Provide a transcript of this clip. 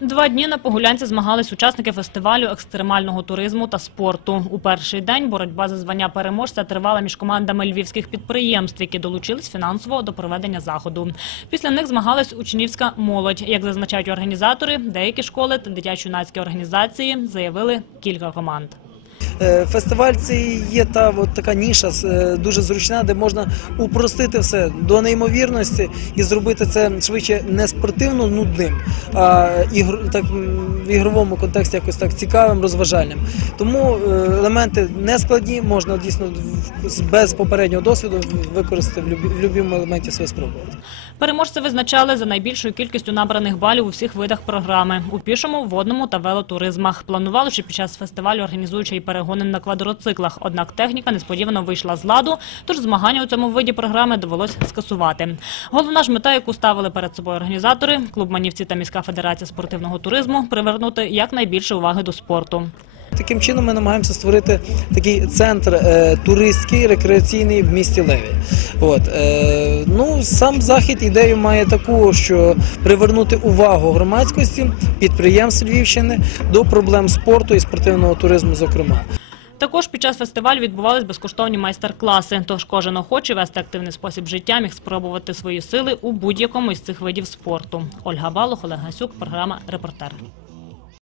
Два дні на Погулянці змагались учасники фестивалю екстремального туризму та спорту. У перший день боротьба за звання переможця тривала між командами львівських підприємств, які долучились фінансово до проведення заходу. Після них змагалась учнівська молодь. Як зазначають організатори, деякі школи та дитячо-юнацькі організації заявили кілька команд. Е, Фестиваль це є та от така ніша е, дуже зручна, де можна упростити все до неймовірності і зробити це швидше не спортивно нудним, а ігр, так, в ігровому контексті якось так цікавим, розважальним. Тому е, елементи не складні, можна дійсно без попереднього досвіду використати в будь-якому елементі себе спробувати. Переможці визначали за найбільшою кількістю набраних балів у всіх видах програми у пішому, водному та велотуризмах. Планували, що під час фестивалю організують ще й перегони на квадроциклах. Однак техніка несподівано вийшла з ладу, тож змагання у цьому виді програми довелось скасувати. Головна ж мета, яку ставили перед собою організатори, клуб манівці та міська федерація спортивного туризму, привернути якнайбільше уваги до спорту. Таким чином ми намагаємося створити такий центр е, туристський, рекреаційний в місті Леві. От, е, ну, сам захід ідею має таку, що привернути увагу громадськості, підприємств Львівщини до проблем спорту і спортивного туризму, зокрема. Також під час фестивалю відбувались безкоштовні майстер-класи, тож кожен охочий вести активний спосіб життя міг спробувати свої сили у будь-якому із цих видів спорту. Ольга Балух, Олег Гасюк, програма «Репортер».